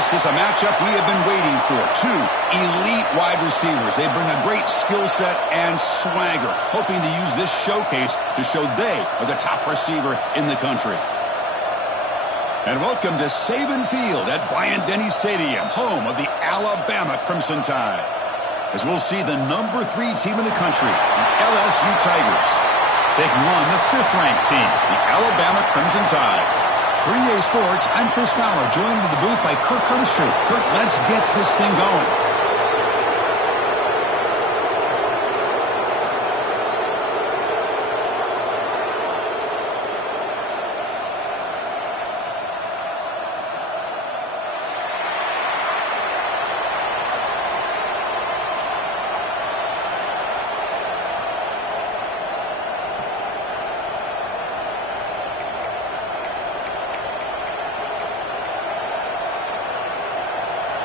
This is a matchup we have been waiting for. Two elite wide receivers. They bring a great skill set and swagger, hoping to use this showcase to show they are the top receiver in the country. And welcome to Saban Field at Bryant-Denny Stadium, home of the Alabama Crimson Tide. As we'll see the number 3 team in the country, the LSU Tigers, taking on the 5th-ranked team, the Alabama Crimson Tide. For EA Sports, I'm Chris Fowler, joined in the booth by Kirk Hermstreet. Kirk, let's get this thing going.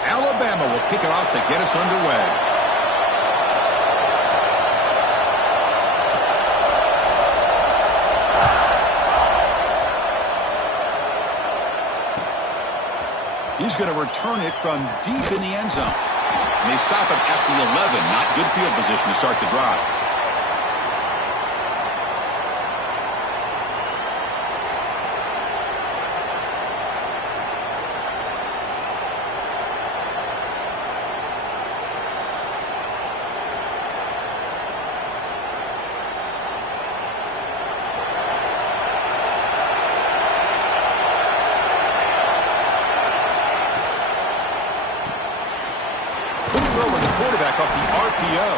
Alabama will kick it off to get us underway. He's going to return it from deep in the end zone. And they stop him at the 11. Not good field position to start the drive. Quarterback off the RPO.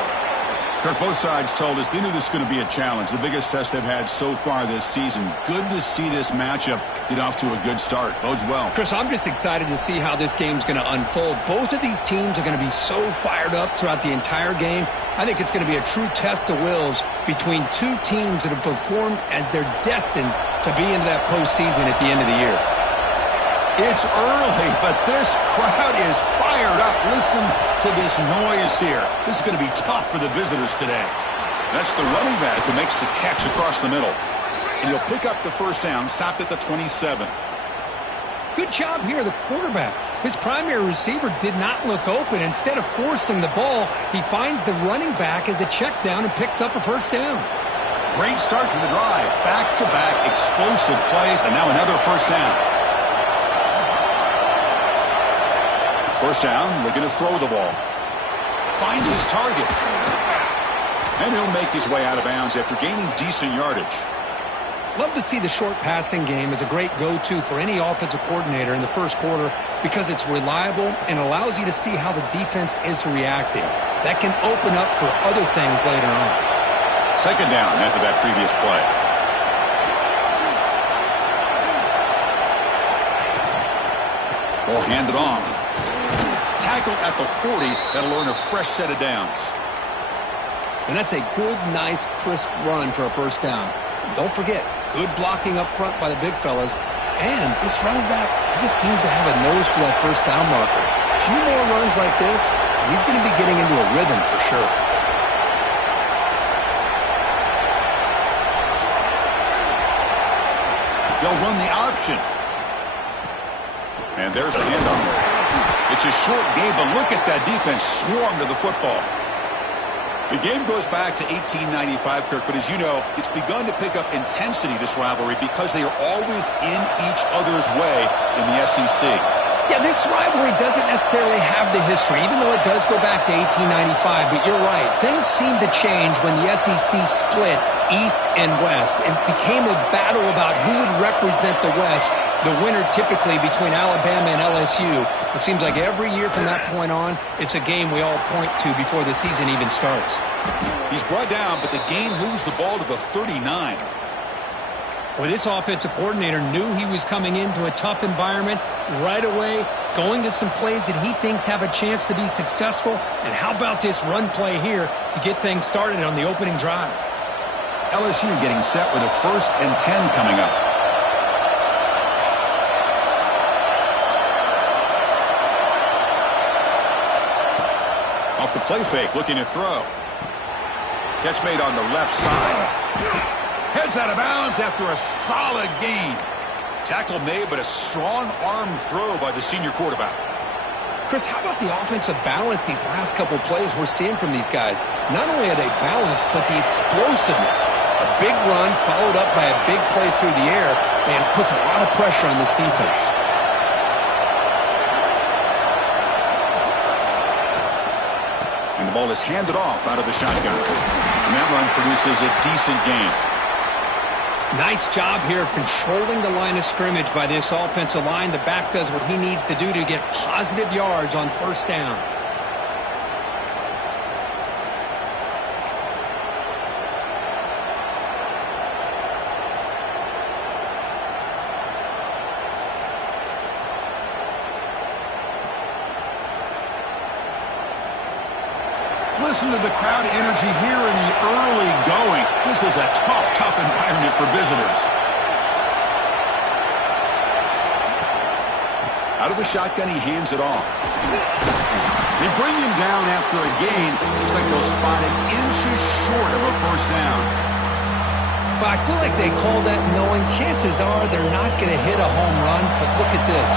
Kirk, both sides told us they knew this was going to be a challenge, the biggest test they've had so far this season. Good to see this matchup get off to a good start. Bodes well. Chris, I'm just excited to see how this game's going to unfold. Both of these teams are going to be so fired up throughout the entire game. I think it's going to be a true test of wills between two teams that have performed as they're destined to be into that postseason at the end of the year. It's early, but this crowd is fired up. Listen to this noise here. This is going to be tough for the visitors today. That's the running back that makes the catch across the middle. And he'll pick up the first down, stopped at the 27. Good job here, the quarterback. His primary receiver did not look open. Instead of forcing the ball, he finds the running back as a check down and picks up a first down. Great start to the drive. Back-to-back explosive plays, and now another first down. First down, looking to throw the ball. Finds his target. And he'll make his way out of bounds after gaining decent yardage. Love to see the short passing game as a great go-to for any offensive coordinator in the first quarter because it's reliable and allows you to see how the defense is reacting. That can open up for other things later on. Second down after that previous play. Ball handed off. Tackle at the 40. That'll earn a fresh set of downs. And that's a good, nice, crisp run for a first down. Don't forget, good blocking up front by the big fellas. And this running back, he just seems to have a nose for that first down marker. A few more runs like this, and he's going to be getting into a rhythm for sure. They'll run the option. And there's the handoff. It's a short game, but look at that defense swarm to the football. The game goes back to 1895, Kirk, but as you know, it's begun to pick up intensity, this rivalry, because they are always in each other's way in the SEC. Yeah, this rivalry doesn't necessarily have the history, even though it does go back to 1895, but you're right. Things seemed to change when the SEC split East and West. It became a battle about who would represent the West, the winner typically between Alabama and LSU. It seems like every year from that point on, it's a game we all point to before the season even starts. He's brought down, but the game moves the ball to the 39. Well, this offensive coordinator knew he was coming into a tough environment right away, going to some plays that he thinks have a chance to be successful. And how about this run play here to get things started on the opening drive? LSU getting set with a 1st and 10 coming up. Off the play fake, looking to throw. Catch made on the left side. Heads out of bounds after a solid gain. Tackle made, but a strong arm throw by the senior quarterback. Chris, how about the offensive balance these last couple plays we're seeing from these guys? Not only are they balanced, but the explosiveness. A big run followed up by a big play through the air, and puts a lot of pressure on this defense. And the ball is handed off out of the shotgun. And that run produces a decent gain. Nice job here of controlling the line of scrimmage by this offensive line. The back does what he needs to do to get positive yards on first down. Listen to the crowd energy here in the early going. This is a tough environment for visitors. Out of the shotgun, he hands it off. They bring him down after a gain. Looks like they'll spot him inches short of a first down. But I feel like they call that knowing chances are they're not going to hit a home run. But look at this.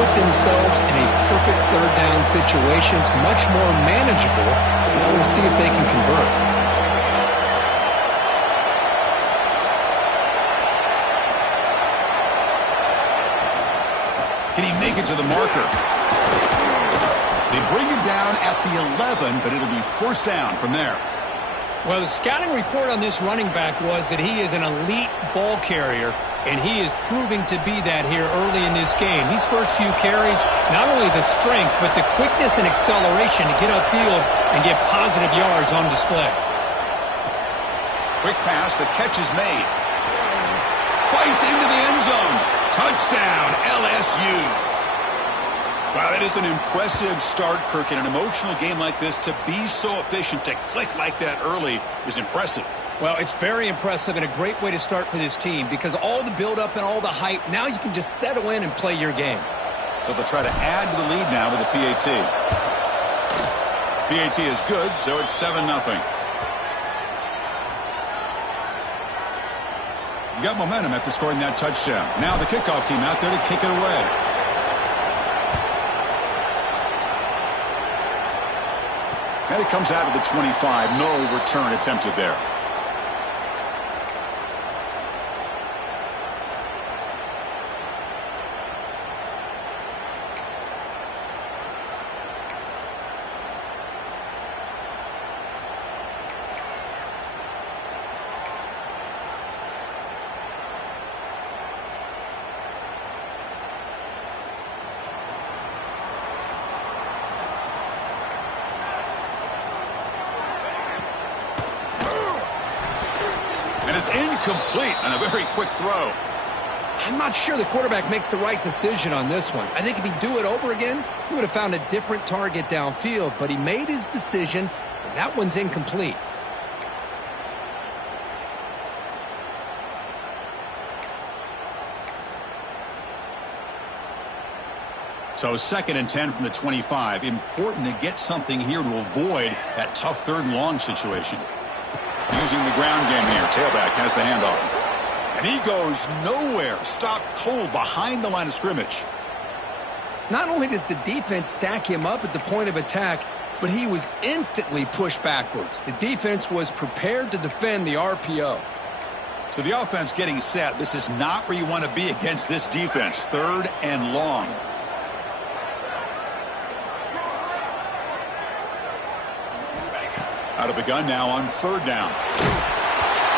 Put themselves in a perfect third down situation. It's much more manageable. Now we'll see if they can convert. Can he make it to the marker? They bring him down at the 11, but it'll be first down from there. Well, the scouting report on this running back was that he is an elite ball carrier, and he is proving to be that here early in this game. These first few carries, not only the strength, but the quickness and acceleration to get upfield and get positive yards on display. Quick pass, the catch is made. Fights into the end zone. Touchdown, LSU. Wow, that is an impressive start, Kirk. In an emotional game like this, to be so efficient, to click like that early is impressive. Well, it's very impressive and a great way to start for this team because all the build-up and all the hype, now you can just settle in and play your game. So they'll try to add to the lead now with a PAT. PAT is good, so it's 7-0. You got momentum after scoring that touchdown. Now the kickoff team out there to kick it away. And it comes out of the 25. No return attempted there. And it's incomplete on a very quick throw. I'm not sure the quarterback makes the right decision on this one. I think if he'd do it over again, he would have found a different target downfield, but he made his decision, and that one's incomplete. So 2nd and 10 from the 25. Important to get something here to avoid that tough 3rd and long situation. Using the ground game here. Tailback has the handoff. And he goes nowhere. Stopped cold behind the line of scrimmage. Not only does the defense stack him up at the point of attack, but he was instantly pushed backwards. The defense was prepared to defend the RPO. So the offense getting set. This is not where you want to be against this defense. 3rd and long. Out of the gun now on 3rd down.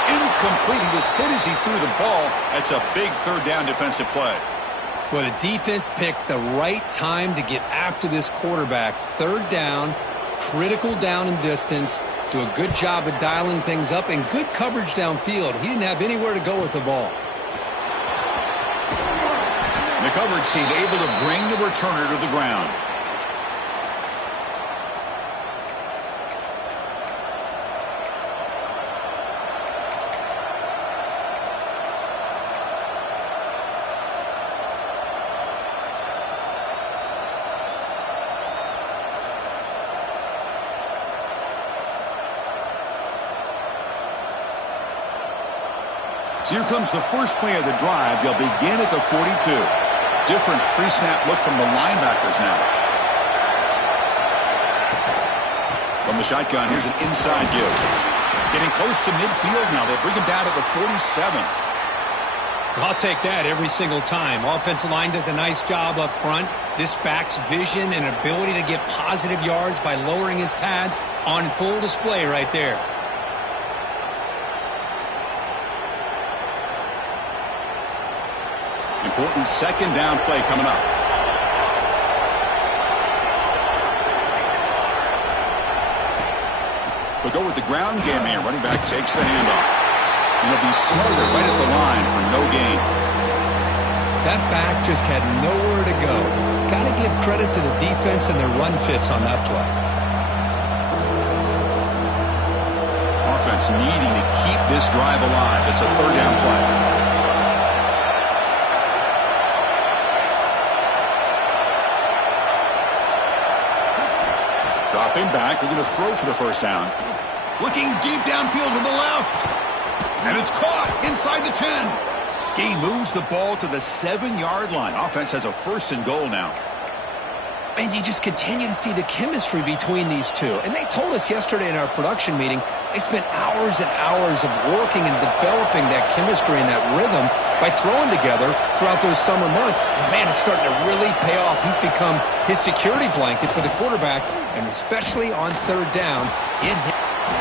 Incomplete. He was hit as he threw the ball. That's a big 3rd down defensive play. Well, the defense picks the right time to get after this quarterback. 3rd down, critical down and distance. Do a good job of dialing things up and good coverage downfield. He didn't have anywhere to go with the ball. The coverage team able to bring the returner to the ground. So here comes the first play of the drive. They'll begin at the 42. Different pre-snap look from the linebackers now. the shotgun. Here's an inside give. Getting close to midfield now. They bring him down to the 47. I'll take that every single time. Offensive line does a nice job up front. This back's vision and ability to get positive yards by lowering his pads on full display right there. Important second down play coming up. They'll go with the ground game here. Running back takes the handoff. And it'll be smothered right at the line for no gain. That back just had nowhere to go. Got to give credit to the defense and their run fits on that play. Offense needing to keep this drive alive. It's a third down play. Dropping back. They're going to throw for the first down. Looking deep downfield to the left. And it's caught inside the 10. Gain moves the ball to the 7-yard line. Offense has a first and goal now. And you just continue to see the chemistry between these two. And they told us yesterday in our production meeting, they spent hours and hours of working and developing that chemistry and that rhythm by throwing together throughout those summer months. And, man, it's starting to really pay off. He's become his security blanket for the quarterback, and especially on third down, get him.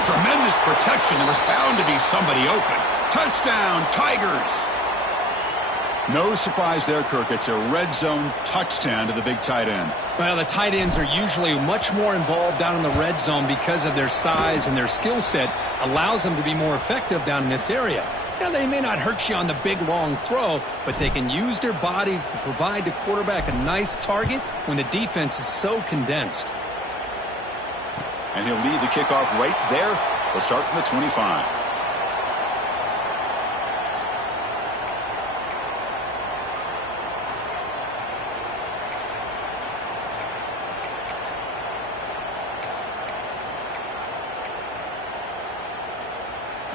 Tremendous protection. There was bound to be somebody open. Touchdown, Tigers. No surprise there, Kirk. It's a red zone touchdown to the big tight end. Well, the tight ends are usually much more involved down in the red zone because of their size, and their skill set allows them to be more effective down in this area. Now, they may not hurt you on the big, long throw, but they can use their bodies to provide the quarterback a nice target when the defense is so condensed. And he'll lead the kickoff right there. They'll start from the 25.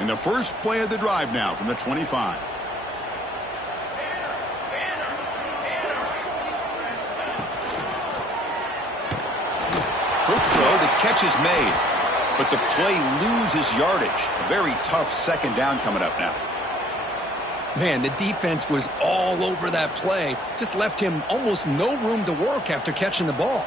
In the first play of the drive now from the 25. Quick throw, the catch is made, but the play loses yardage. A very tough second down coming up now. Man, the defense was all over that play. Just left him almost no room to work after catching the ball.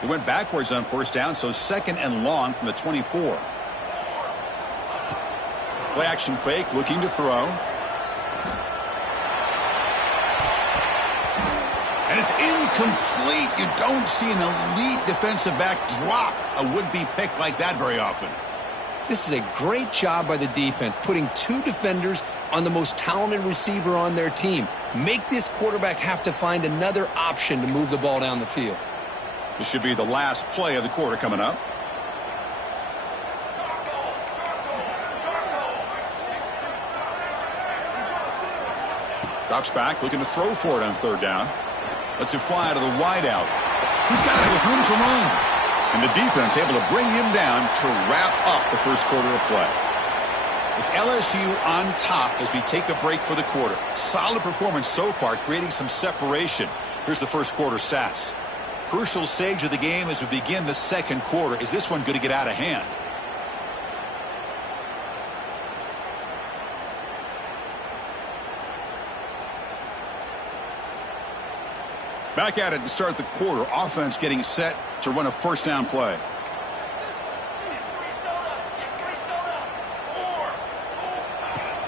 He went backwards on first down, so second and long from the 24. Play action fake, looking to throw. And it's incomplete. You don't see an elite defensive back drop a would-be pick like that very often. This is a great job by the defense, putting two defenders on the most talented receiver on their team. Make this quarterback have to find another option to move the ball down the field. This should be the last play of the quarter coming up. Drops back, looking to throw for it on third down. Lets it fly to the wideout. He's got it with room to run. And the defense able to bring him down to wrap up the first quarter of play. It's LSU on top as we take a break for the quarter. Solid performance so far, creating some separation. Here's the first quarter stats. Crucial stage of the game as we begin the second quarter. Is this one going to get out of hand? Back at it to start the quarter. Offense getting set to run a first down play.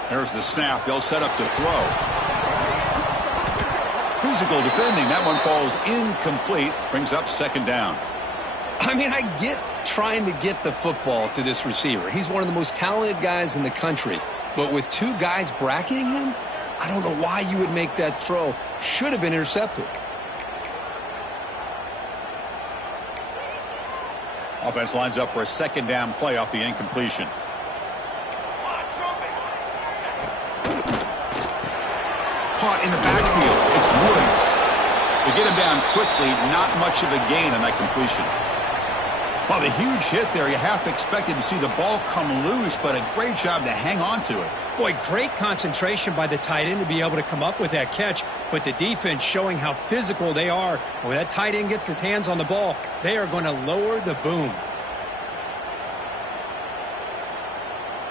There's the snap. They'll set up to throw. Physical defending. That one falls incomplete. Brings up second down. I mean, I get trying to get the football to this receiver. He's one of the most talented guys in the country. But with two guys bracketing him, I don't know why you would make that throw. Should have been intercepted. Offense lines up for a second down play off the incompletion. Caught in the backfield. It's Woods. They get him down quickly. Not much of a gain on that completion. Well, the huge hit there, you half expected to see the ball come loose, but a great job to hang on to it. Boy, great concentration by the tight end to be able to come up with that catch, but the defense showing how physical they are. When that tight end gets his hands on the ball, they are going to lower the boom.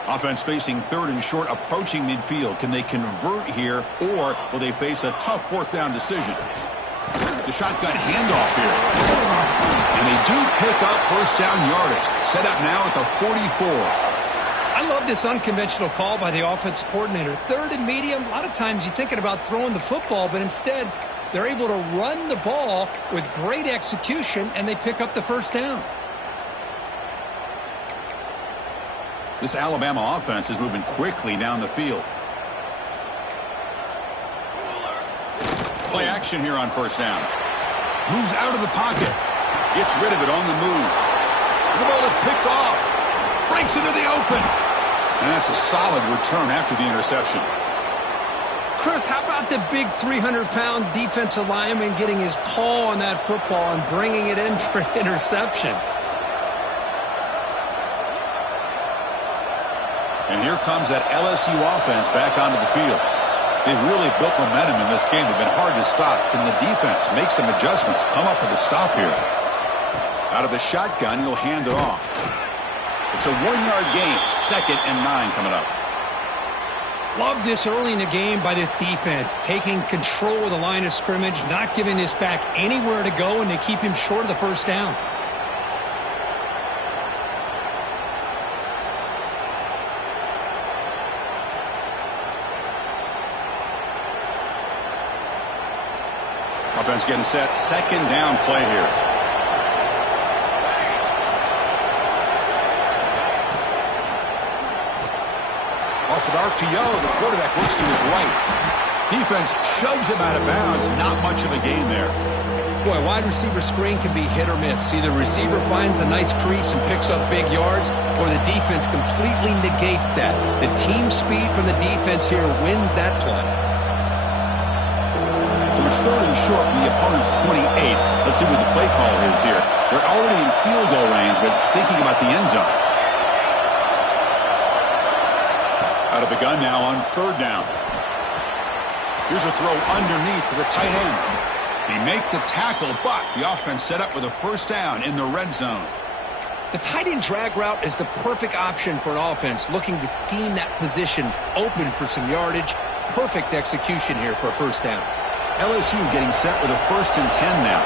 Offense facing third and short, approaching midfield. Can they convert here, or will they face a tough fourth down decision? The shotgun handoff here. And they do pick up first down yardage. Set up now at the 44. I love this unconventional call by the offensive coordinator. Third and medium, a lot of times you're thinking about throwing the football, but instead they're able to run the ball with great execution, and they pick up the first down. This Alabama offense is moving quickly down the field. Play action here on first down. Moves out of the pocket. Gets rid of it on the move. The ball is picked off. Breaks into the open. And that's a solid return after the interception. Chris, how about the big 300-pound defensive lineman getting his paw on that football and bringing it in for an interception? And here comes that LSU offense back onto the field. They've really built momentum in this game. They've been hard to stop. Can the defense make some adjustments? Come up with a stop here. Out of the shotgun, he'll hand it off. It's a 1-yard gain. 2nd and 9 coming up. Love this early in the game by this defense. Taking control of the line of scrimmage, not giving this back anywhere to go, and they keep him short of the first down. Offense getting set. 2nd down play here. Off with RPO, the quarterback looks to his right. Defense shoves him out of bounds. Not much of a gain there. Boy, wide receiver screen can be hit or miss. Either receiver finds a nice crease and picks up big yards, or the defense completely negates that. The team speed from the defense here wins that play. So it's third and short from the opponent's 28. Let's see what the play call is here. They're already in field goal range, but thinking about the end zone. Out of the gun now on 3rd down. Here's a throw underneath to the tight end. They make the tackle, but the offense set up with a first down in the red zone. The tight end drag route is the perfect option for an offense looking to scheme that position open for some yardage. Perfect execution here for a first down. LSU getting set with a 1st and 10 now.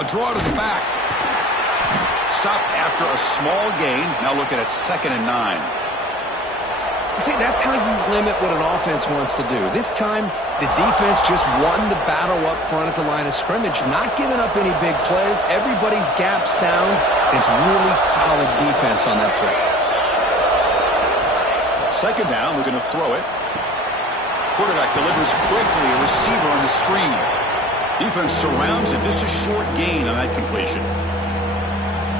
A draw to the back. Stop after a small gain. Now looking at 2nd and 9. See, that's how you limit what an offense wants to do. This time, the defense just won the battle up front at the line of scrimmage, not giving up any big plays. Everybody's gap sound. It's really solid defense on that play. 2nd down, we're going to throw it. Quarterback delivers quickly, a receiver on the screen. Defense surrounds him, just a short gain on that completion.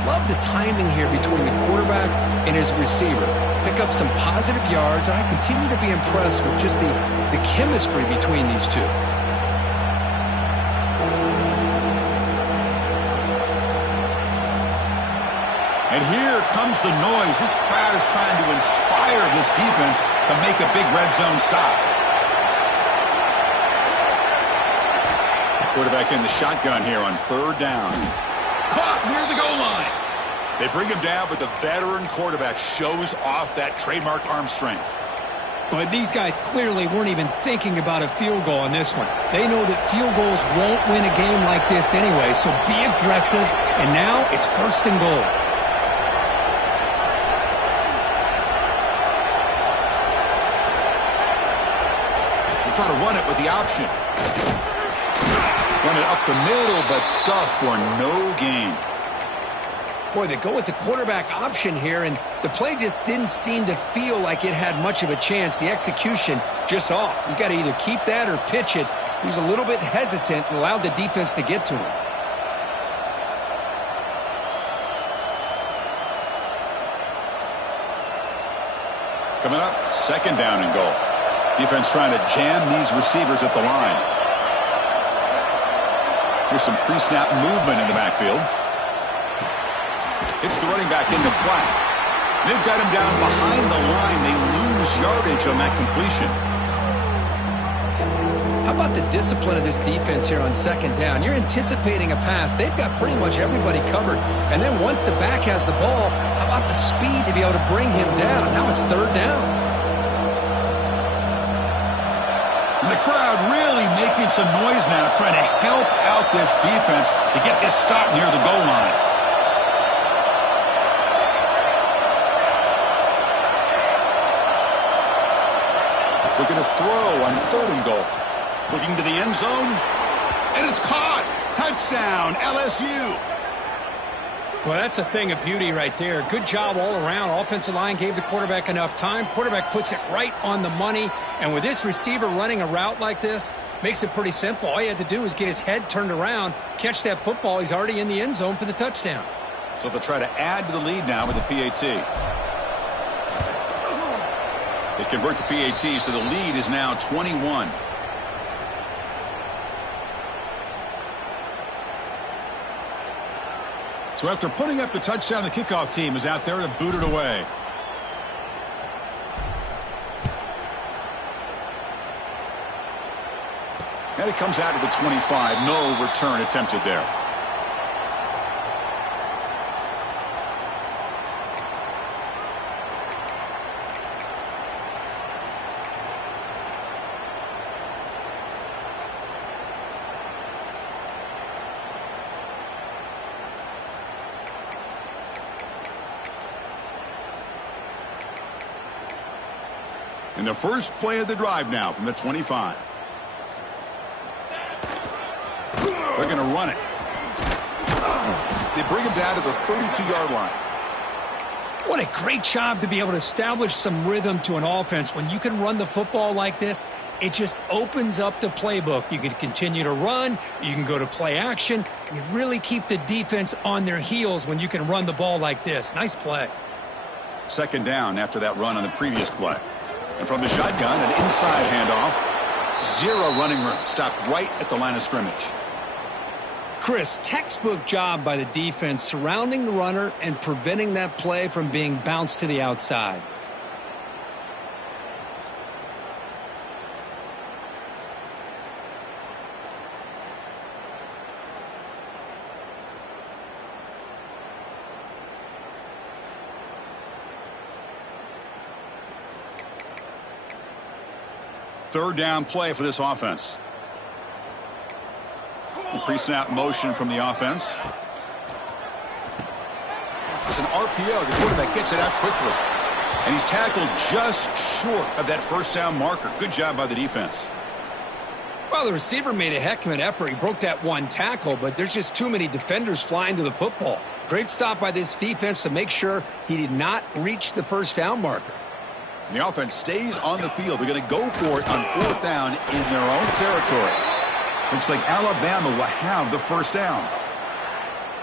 Love the timing here between the quarterback and his receiver. Pick up some positive yards, and I continue to be impressed with just the chemistry between these two. And here comes the noise. This crowd is trying to inspire this defense to make a big red zone stop. Quarterback in the shotgun here on 3rd down. Caught near the goal line. They bring him down, but the veteran quarterback shows off that trademark arm strength. But these guys clearly weren't even thinking about a field goal on this one. They know that field goals won't win a game like this anyway, so be aggressive. And now it's 1st and goal. Try to run it with the option. Run it up the middle, but stuff for no gain. Boy, they go with the quarterback option here, and the play just didn't seem to feel like it had much of a chance. The execution just off. You got to either keep that or pitch it. He was a little bit hesitant and allowed the defense to get to him. Coming up, 2nd down and goal. Defense trying to jam these receivers at the line. Here's some pre-snap movement in the backfield. Hits the running back in the flat. They've got him down behind the line. They lose yardage on that completion. How about the discipline of this defense here on second down? You're anticipating a pass. They've got pretty much everybody covered. And then once the back has the ball, how about the speed to be able to bring him down? Now it's third down. And the crowd really making some noise now, trying to help out this defense to get this stop near the goal line. Looking to throw on third and goal. Looking to the end zone. And it's caught. Touchdown, LSU. Well, that's a thing of beauty right there. Good job all around. Offensive line gave the quarterback enough time. Quarterback puts it right on the money. And with this receiver running a route like this, makes it pretty simple. All you had to do is get his head turned around, catch that football. He's already in the end zone for the touchdown. So they'll try to add to the lead now with the PAT. They convert the PAT, so the lead is now 21. So after putting up the touchdown, the kickoff team is out there to boot it away. And it comes out to the 25. No return attempted there. And the first play of the drive now from the 25. They're going to run it. They bring him down to the 32-yard line. What a great job to be able to establish some rhythm to an offense. When you can run the football like this, it just opens up the playbook. You can continue to run. You can go to play action. You really keep the defense on their heels when you can run the ball like this. Nice play. Second down after that run on the previous play. And from the shotgun, an inside handoff. Zero running room. Stopped right at the line of scrimmage. Chris, textbook job by the defense surrounding the runner and preventing that play from being bounced to the outside. Third down play for this offense. Pre-snap motion from the offense. It's an RPO. The quarterback gets it out quickly. And he's tackled just short of that first down marker. Good job by the defense. Well, the receiver made a heck of an effort. He broke that one tackle, but there's just too many defenders flying to the football. Great stop by this defense to make sure he did not reach the first down marker. And the offense stays on the field. They're going to go for it on fourth down in their own territory. Looks like Alabama will have the first down.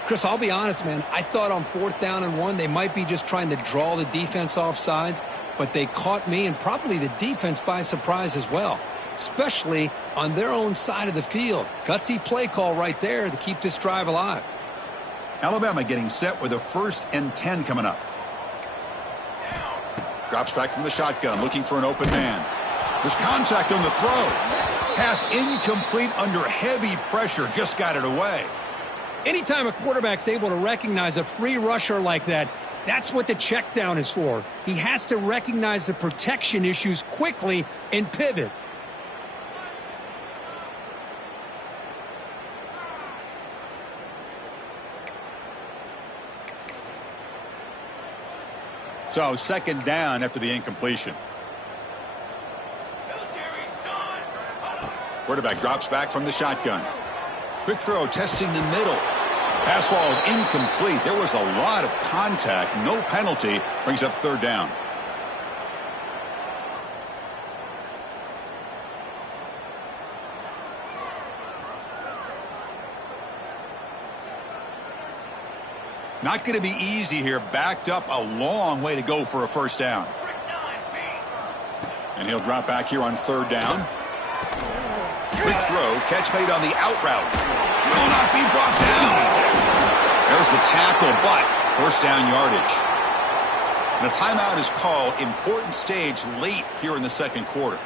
Chris, I'll be honest, man. I thought on fourth down and one, they might be just trying to draw the defense off sides, but they caught me and probably the defense by surprise as well, especially on their own side of the field. Gutsy play call right there to keep this drive alive. Alabama getting set with a 1st and 10 coming up. Drops back from the shotgun, looking for an open man. There's contact on the throw. Pass incomplete under heavy pressure. Just got it away. Anytime a quarterback's able to recognize a free rusher like that, that's what the check down is for. He has to recognize the protection issues quickly and pivot. So second down after the incompletion. Quarterback drops back from the shotgun. Quick throw testing the middle. Pass ball is incomplete. There was a lot of contact. No penalty. Brings up third down. Not going to be easy here. Backed up a long way to go for a first down. And he'll drop back here on third down. Quick throw, catch made on the out route. Will not be brought down. There's the tackle, but first down yardage. And a timeout is called. Important stage late here in the second quarter.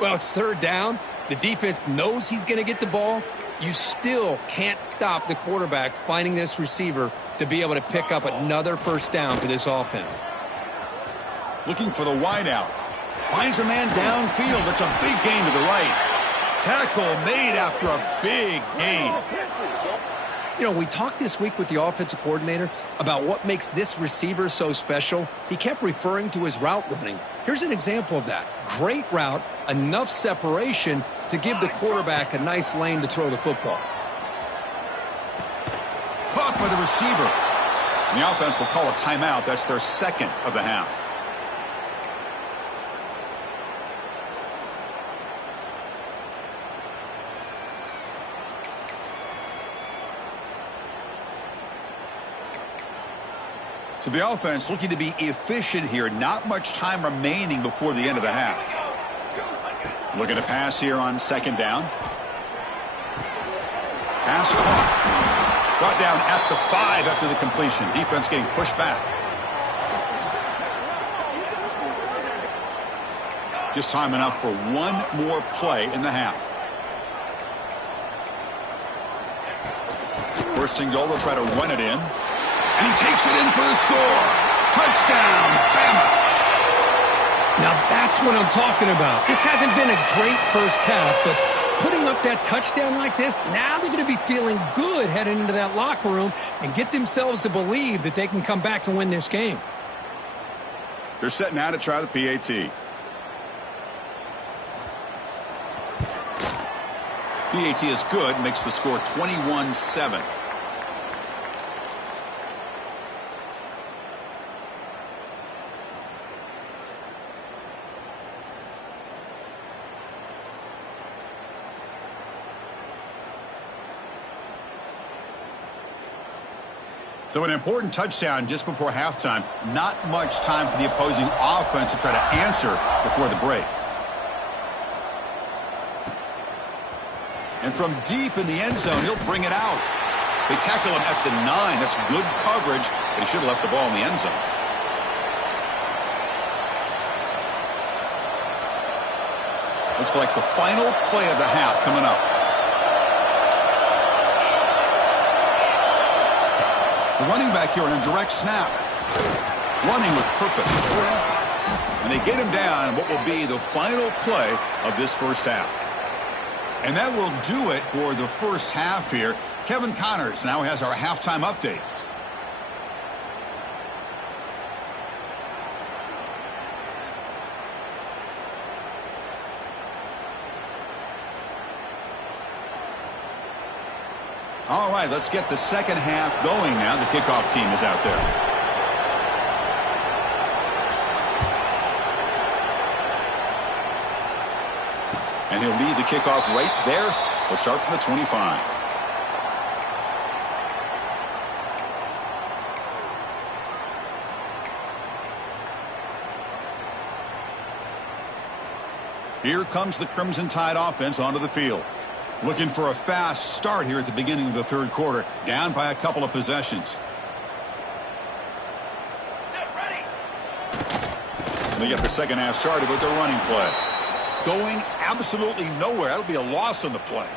Well, it's third down. The defense knows he's going to get the ball. You still can't stop the quarterback finding this receiver to be able to pick up another first down for this offense. Looking for the wideout. Finds a man downfield. That's a big gain to the right. Tackle made after a big gain. You know, we talked this week with the offensive coordinator about what makes this receiver so special. He kept referring to his route running. Here's an example of that. Great route, enough separation to give the quarterback a nice lane to throw the football. Caught by the receiver. And the offense will call a timeout. That's their second of the half. So the offense looking to be efficient here. Not much time remaining before the end of the half. Looking to pass here on second down. Pass caught. Brought down at the 5 after the completion. Defense getting pushed back. Just time enough for one more play in the half. First and goal, they'll try to run it in. And he takes it in for the score. Touchdown, Bama. Now that's what I'm talking about. This hasn't been a great first half, but putting up that touchdown like this, now they're going to be feeling good heading into that locker room and get themselves to believe that they can come back and win this game. They're set now to try the PAT. PAT is good, makes the score 21-7. So an important touchdown just before halftime. Not much time for the opposing offense to try to answer before the break. And from deep in the end zone, he'll bring it out. They tackle him at the 9. That's good coverage, but he should have left the ball in the end zone. Looks like the final play of the half coming up. The running back here on a direct snap. Running with purpose. And they get him down what will be the final play of this first half. And that will do it for the first half here. Kevin Connors now has our halftime update. All right, let's get the second half going now. The kickoff team is out there. And he'll lead the kickoff right there. We'll start from the 25. Here comes the Crimson Tide offense onto the field. Looking for a fast start here at the beginning of the third quarter. Down by a couple of possessions. And they get the second half started with their running play. Going absolutely nowhere. That'll be a loss on the play.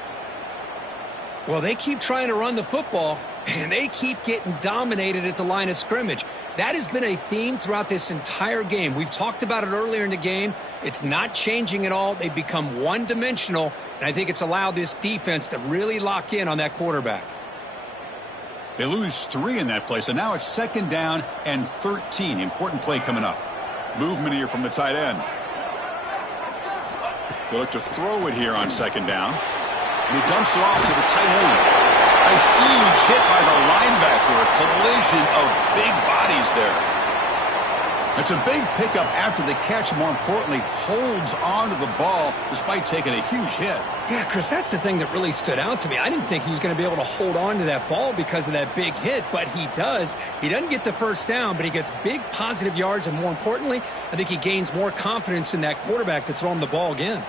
Well, they keep trying to run the football, and they keep getting dominated at the line of scrimmage. That has been a theme throughout this entire game. We've talked about it earlier in the game. It's not changing at all. They've become one-dimensional, and I think it's allowed this defense to really lock in on that quarterback. They lose 3 in that play, so now it's second down and 13. Important play coming up. Movement here from the tight end. They look to throw it here on second down. And he dumps it off to the tight end. A huge hit by the linebacker. A collision of big bodies there. It's a big pickup after the catch, more importantly, holds on to the ball despite taking a huge hit. Yeah, Chris, that's the thing that really stood out to me. I didn't think he was going to be able to hold on to that ball because of that big hit, but he does. He doesn't get the first down, but he gets big positive yards, and more importantly, I think he gains more confidence in that quarterback to throw him the ball again.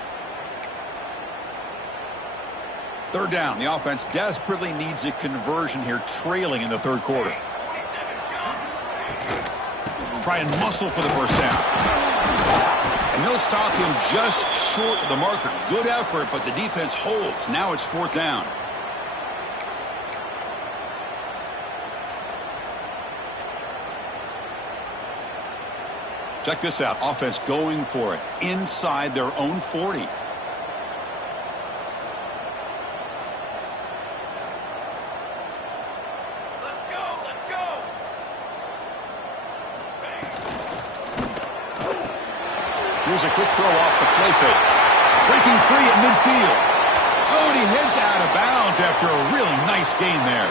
Third down. The offense desperately needs a conversion here, trailing in the third quarter. Try and muscle for the first down. And they'll stop him just short of the marker. Good effort, but the defense holds. Now it's fourth down. Check this out. Offense going for it inside their own 40. Here's a quick throw off the play fake. Breaking free at midfield. Oh, and he heads out of bounds after a really nice gain there.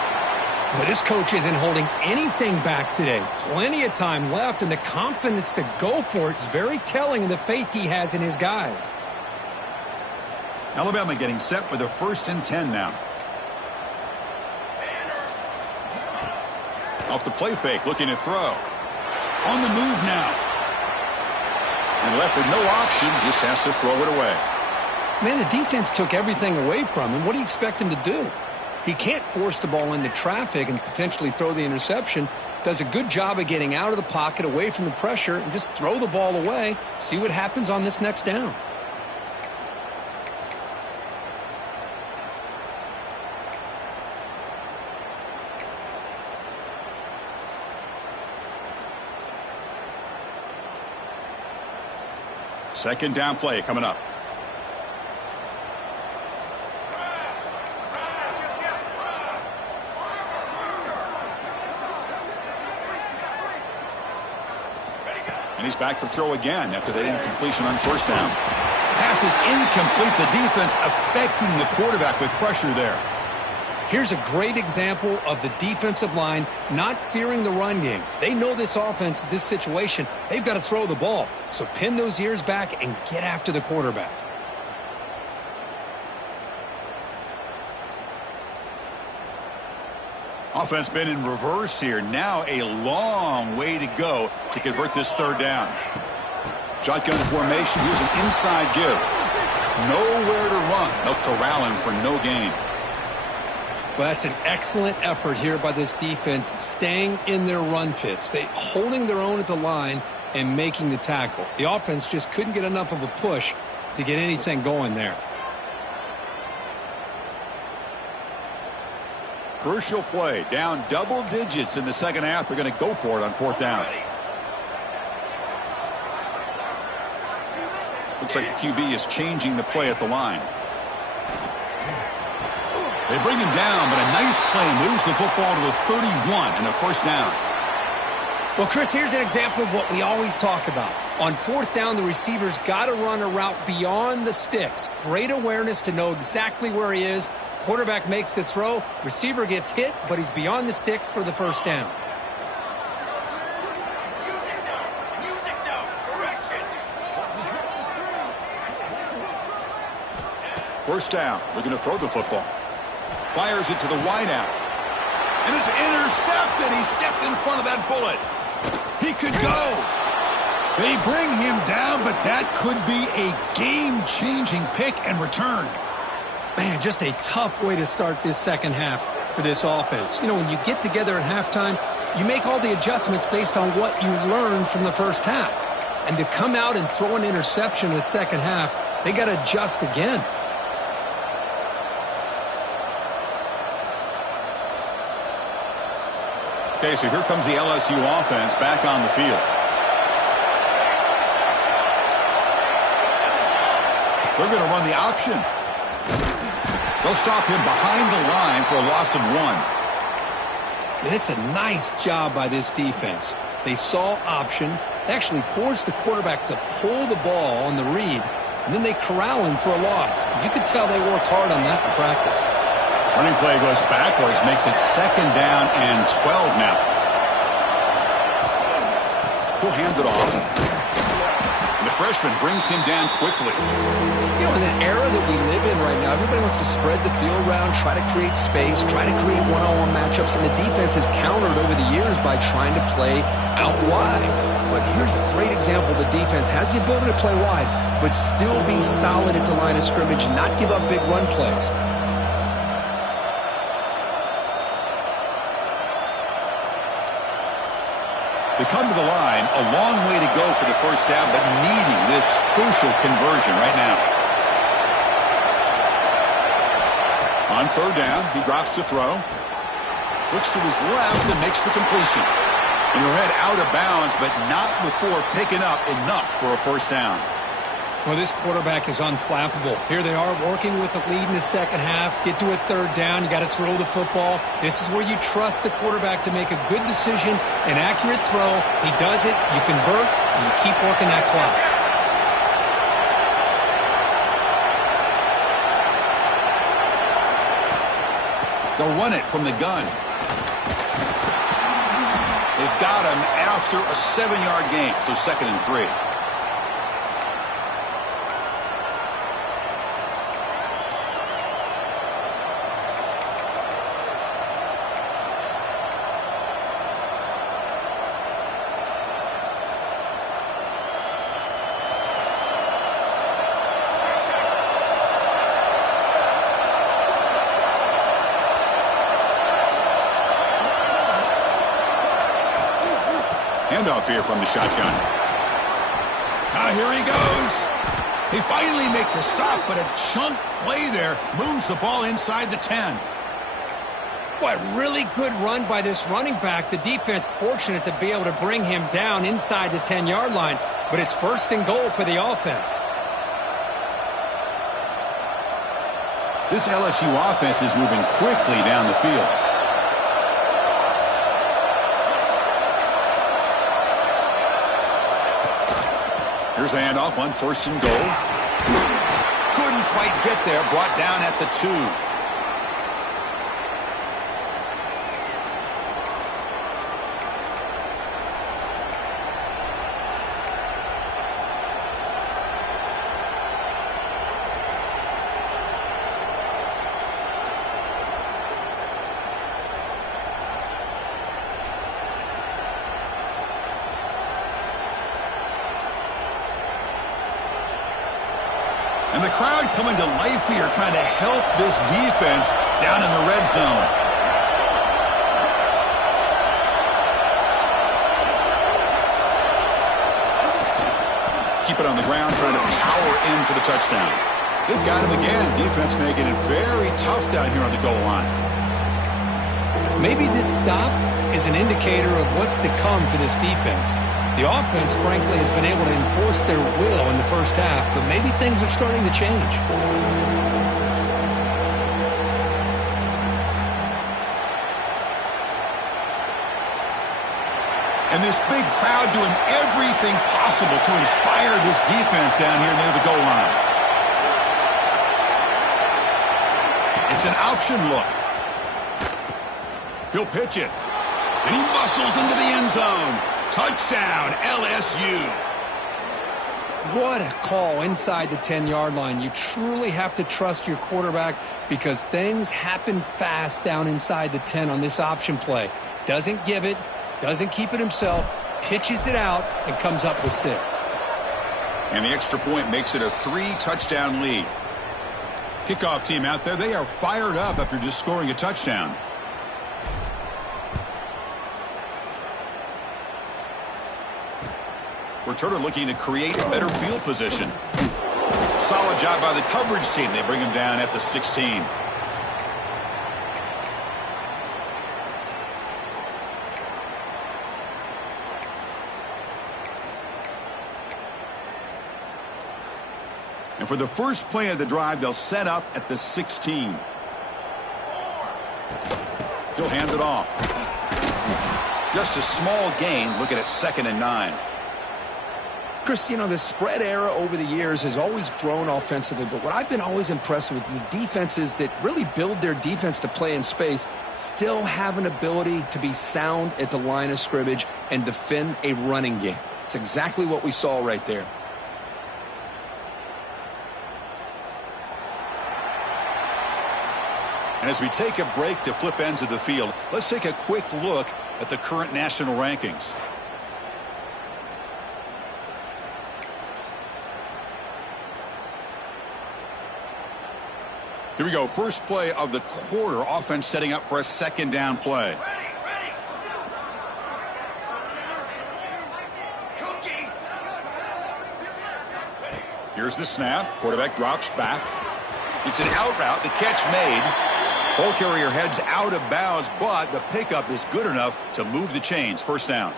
Well, this coach isn't holding anything back today. Plenty of time left, and the confidence to go for it is very telling in the faith he has in his guys. Alabama getting set with a 1st and 10 now. Off the play fake, looking to throw. On the move now. And left with no option, just has to throw it away. Man, the defense took everything away from him. What do you expect him to do? He can't force the ball into traffic and potentially throw the interception. Does a good job of getting out of the pocket, away from the pressure, and just throw the ball away. See what happens on this next down. Second down play coming up. And he's back to throw again after that incompletion on first down. Pass is incomplete. The defense affecting the quarterback with pressure there. Here's a great example of the defensive line not fearing the run game. They know this offense, this situation, they've got to throw the ball. So pin those ears back and get after the quarterback. Offense been in reverse here. Now a long way to go to convert this third down. Shotgun formation. Here's an inside give. Nowhere to run. They'll corral him for no gain. Well, that's an excellent effort here by this defense, staying in their run fits. They holding their own at the line and making the tackle. The offense just couldn't get enough of a push to get anything going there. Crucial play. Down double digits in the second half. They're going to go for it on fourth down. Looks like the QB is changing the play at the line. They bring him down, but a nice play moves the football to the 31 and a first down. Well, Chris, here's an example of what we always talk about. On fourth down, the receiver's got to run a route beyond the sticks. Great awareness to know exactly where he is. Quarterback makes the throw. Receiver gets hit, but he's beyond the sticks for the first down. First down. Looking to throw the football. Fires it to the wideout. And it's intercepted. He stepped in front of that bullet. He could go. They bring him down, but that could be a game-changing pick and return. Man, just a tough way to start this second half for this offense. You know, when you get together at halftime, you make all the adjustments based on what you learned from the first half. And to come out and throw an interception in the second half, they got to adjust again. Okay, so here comes the LSU offense back on the field. They're going to run the option. They'll stop him behind the line for a loss of 1. And it's a nice job by this defense. They saw option. They actually forced the quarterback to pull the ball on the read, and then they corral him for a loss. You could tell they worked hard on that in practice. Running play goes backwards, makes it second down and 12 now. He'll hand it off. And the freshman brings him down quickly. You know, in an era that we live in right now, everybody wants to spread the field around, try to create space, try to create one-on-one matchups, and the defense has countered over the years by trying to play out wide. But here's a great example. The defense has the ability to play wide, but still be solid at the line of scrimmage and not give up big run plays. They come to the line, a long way to go for the first down, but needing this crucial conversion right now. On third down, he drops to throw. Looks to his left and makes the completion. And he'll head out of bounds, but not before picking up enough for a first down. Well, this quarterback is unflappable. Here they are working with the lead in the second half. Get to a third down. You got to throw the football. This is where you trust the quarterback to make a good decision, an accurate throw. He does it, you convert, and you keep working that clock. They'll run it from the gun. They've got him after a 7-yard gain, so 2nd and 3. Handoff here from the shotgun. Now here he goes. They finally make the stop, but a chunk play there moves the ball inside the 10. What really good run by this running back. The defense fortunate to be able to bring him down inside the 10-yard line, but it's 1st and goal for the offense. This LSU offense is moving quickly down the field. Here's the handoff on 1st and goal. Couldn't quite get there. Brought down at the 2. And the crowd coming to life here, trying to help this defense down in the red zone. Keep it on the ground, trying to power in for the touchdown. They've got him again. Defense making it very tough down here on the goal line. Maybe this stop is an indicator of what's to come for this defense. The offense, frankly, has been able to enforce their will in the first half, but maybe things are starting to change. And this big crowd doing everything possible to inspire this defense down here near the goal line. It's an option look. He'll pitch it. And he muscles into the end zone. Touchdown, LSU. What a call inside the 10-yard line. You truly have to trust your quarterback because things happen fast down inside the 10 on this option play. Doesn't give it, doesn't keep it himself, pitches it out, and comes up with 6. And the extra point makes it a 3-touchdown lead. Kickoff team out there, they are fired up after just scoring a touchdown. Returner looking to create a better field position. Solid job by the coverage team. They bring him down at the 16. And for the first play of the drive, they'll set up at the 16. He'll hand it off. Just a small gain. Looking at 2nd and 9. Chris, the spread era over the years has always grown offensively, but what I've been always impressed with the defenses that really build their defense to play in space still have an ability to be sound at the line of scrimmage and defend a running game. It's exactly what we saw right there. And as we take a break to flip ends of the field, let's take a quick look at the current national rankings. Here we go. First play of the quarter. Offense setting up for a second down play. Here's the snap. Quarterback drops back. It's an out route. The catch made. Ball carrier heads out of bounds, but the pickup is good enough to move the chains. First down.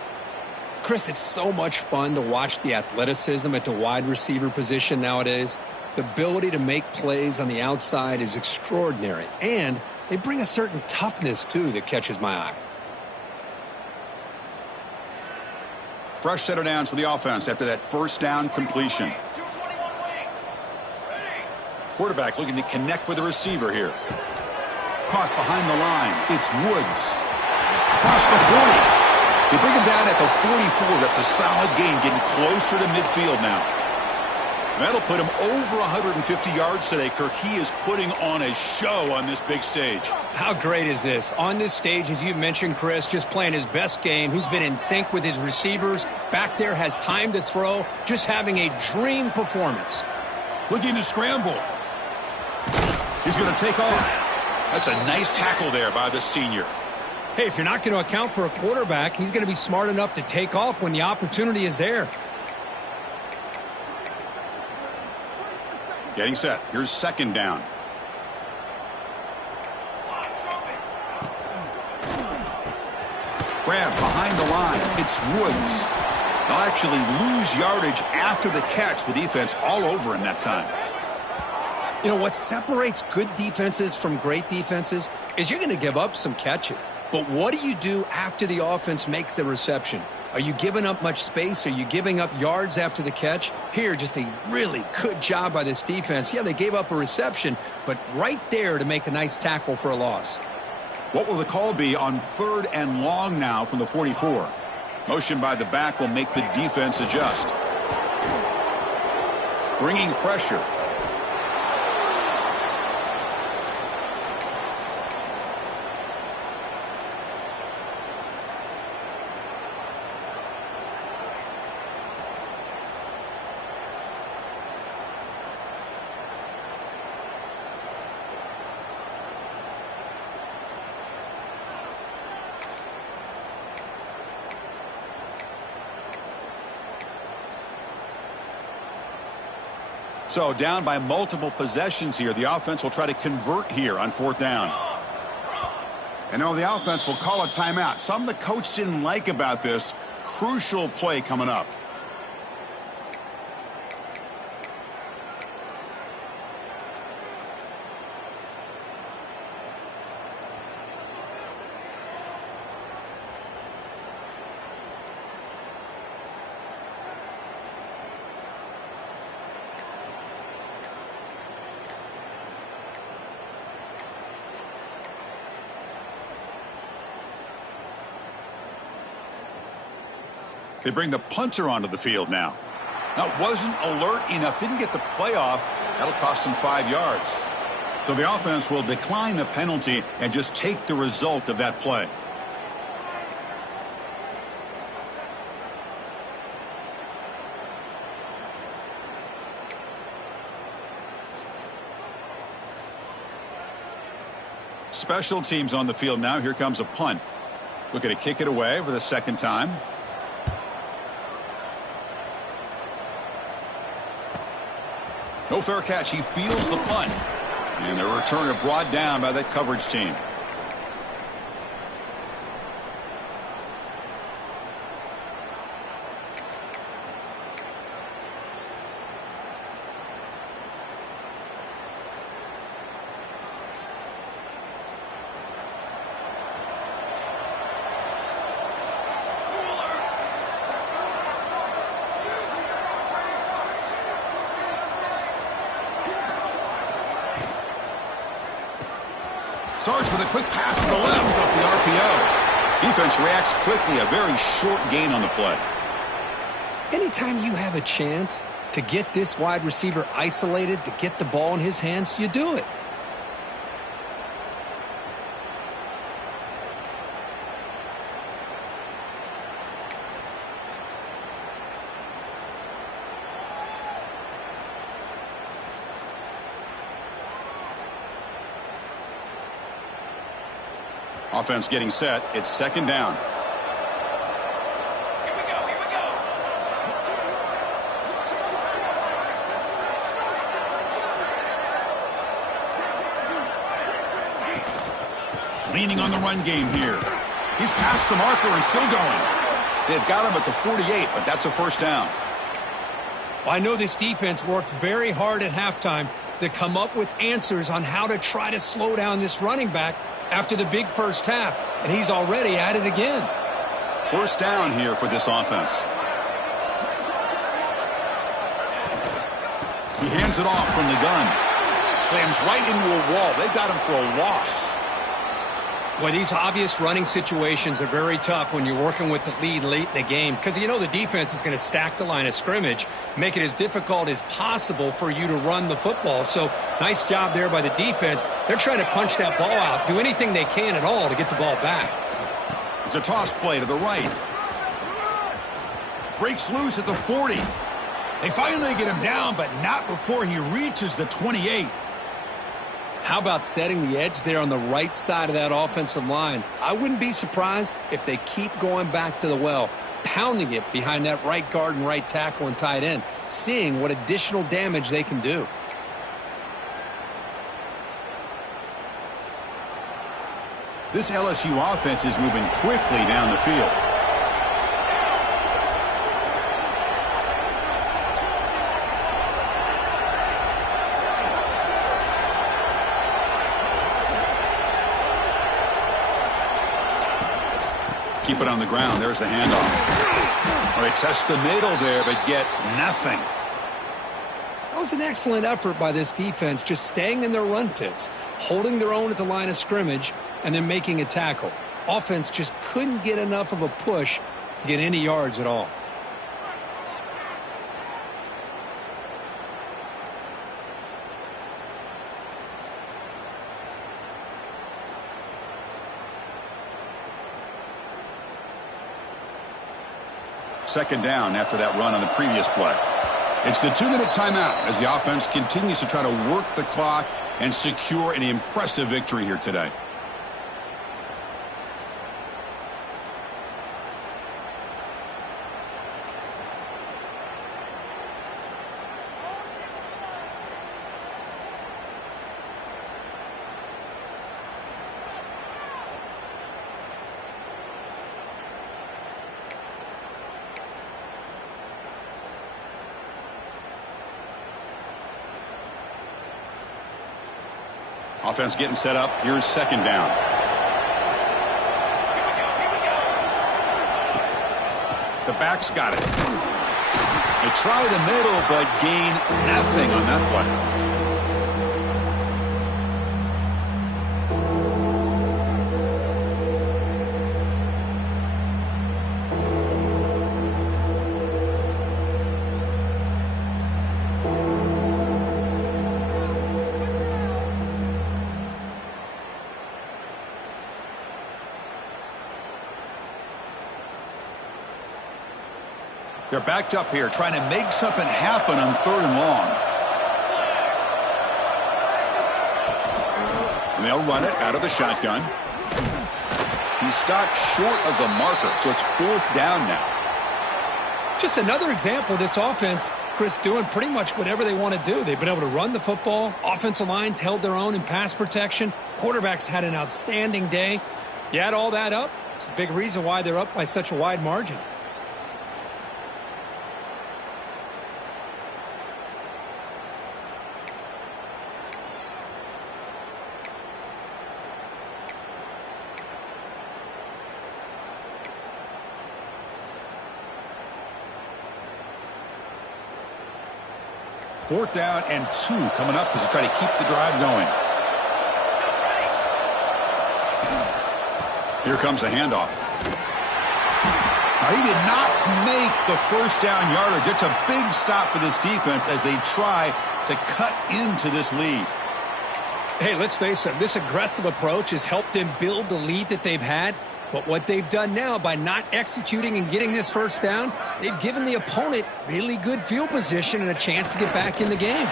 Chris, it's so much fun to watch the athleticism at the wide receiver position nowadays. The ability to make plays on the outside is extraordinary, and they bring a certain toughness, too, that catches my eye. Fresh set of downs for the offense after that first down completion. Quarterback looking to connect with the receiver here. Caught behind the line. It's Woods. Across the 40. They bring him down at the 44. That's a solid gain, getting closer to midfield now. That'll put him over 150 yards today, Kirk. He is putting on a show on this big stage. How great is this? On this stage, as you mentioned, Chris, just playing his best game. He's been in sync with his receivers. Back there, has time to throw. Just having a dream performance. Looking to scramble. He's going to take off. That's a nice tackle there by the senior. Hey, if you're not going to account for a quarterback, he's going to be smart enough to take off when the opportunity is there. Getting set. Here's second down. Grab behind the line. It's Woods. They'll actually lose yardage after the catch. The defense all over him that time. What separates good defenses from great defenses is you're going to give up some catches. But what do you do after the offense makes the reception? Are you giving up much space? Are you giving up yards after the catch? Here, just a really good job by this defense. Yeah, they gave up a reception, but right there to make a nice tackle for a loss. What will the call be on 3rd and long now from the 44? Motion by the back will make the defense adjust. Bringing pressure. So down by multiple possessions here. The offense will try to convert here on 4th down. And now the offense will call a timeout. Something the coach didn't like about this. Crucial play coming up. They bring the punter onto the field now. Now, wasn't alert enough, didn't get the play off. That'll cost him 5 yards. So the offense will decline the penalty and just take the result of that play. Special teams on the field now. Here comes a punt. Looking to kick it away for the second time. No fair catch. He feels the punt. And the returner brought down by that coverage team. Rodgers with a quick pass to the left off the RPO. Defense reacts quickly, a very short gain on the play. Anytime you have a chance to get this wide receiver isolated, to get the ball in his hands, you do it. Offense getting set. It's second down. Here we go. Leaning on the run game here. He's past the marker and still going. They've got him at the 48, but that's a first down. Well, I know this defense worked very hard at halftime to come up with answers on how to try to slow down this running back after the big first half, and he's already at it again. First down here for this offense. He hands it off from the gun. Slams right into a wall. They've got him for a loss. Boy, these obvious running situations are very tough when you're working with the lead late in the game because you know the defense is going to stack the line of scrimmage, make it as difficult as possible for you to run the football. So nice job there by the defense. They're trying to punch that ball out, do anything they can at all to get the ball back. It's a toss play to the right. Breaks loose at the 40. They finally get him down, but not before he reaches the 28. How about setting the edge there on the right side of that offensive line? I wouldn't be surprised if they keep going back to the well, pounding it behind that right guard and right tackle and tight end, seeing what additional damage they can do. This LSU offense is moving quickly down the field. Keep it on the ground. There's the handoff. All right, test the middle there, but get nothing. That was an excellent effort by this defense, just staying in their run fits, holding their own at the line of scrimmage, and then making a tackle. Offense just couldn't get enough of a push to get any yards at all. Second down after that run on the previous play. It's the 2-minute timeout as the offense continues to try to work the clock and secure an impressive victory here today. Offense getting set up. Here's second down. The back's got it. They try the middle, but gain nothing on that play. They're backed up here, trying to make something happen on 3rd and long. And they'll run it out of the shotgun. He stopped short of the marker, so it's 4th down now. Just another example of this offense, Chris, doing pretty much whatever they want to do. They've been able to run the football. Offensive lines held their own in pass protection. Quarterbacks had an outstanding day. You add all that up, it's a big reason why they're up by such a wide margin. Fourth down and 2 coming up as they try to keep the drive going. Here comes a handoff. Now, he did not make the first down yardage. It's a big stop for this defense as they try to cut into this lead. Hey, let's face it, this aggressive approach has helped them build the lead that they've had. But what they've done now by not executing and getting this first down, they've given the opponent really good field position and a chance to get back in the game.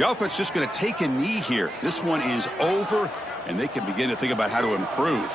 The offense just going to take a knee here. This one is over, and they can begin to think about how to improve.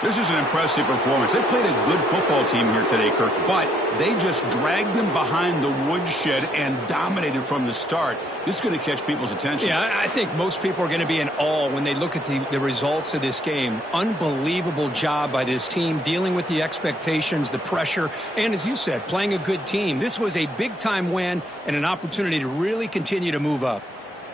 This is an impressive performance. They played a good football team here today, Kirk, but they just dragged them behind the woodshed and dominated from the start. This is going to catch people's attention. Yeah, I think most people are going to be in awe when they look at the results of this game. Unbelievable job by this team dealing with the expectations, the pressure, and as you said, playing a good team. This was a big-time win and an opportunity to really continue to move up.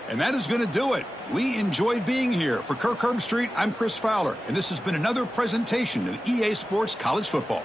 And that is going to do it. We enjoyed being here. For Kirk Herbstreit, I'm Chris Fowler, and this has been another presentation of EA Sports College Football.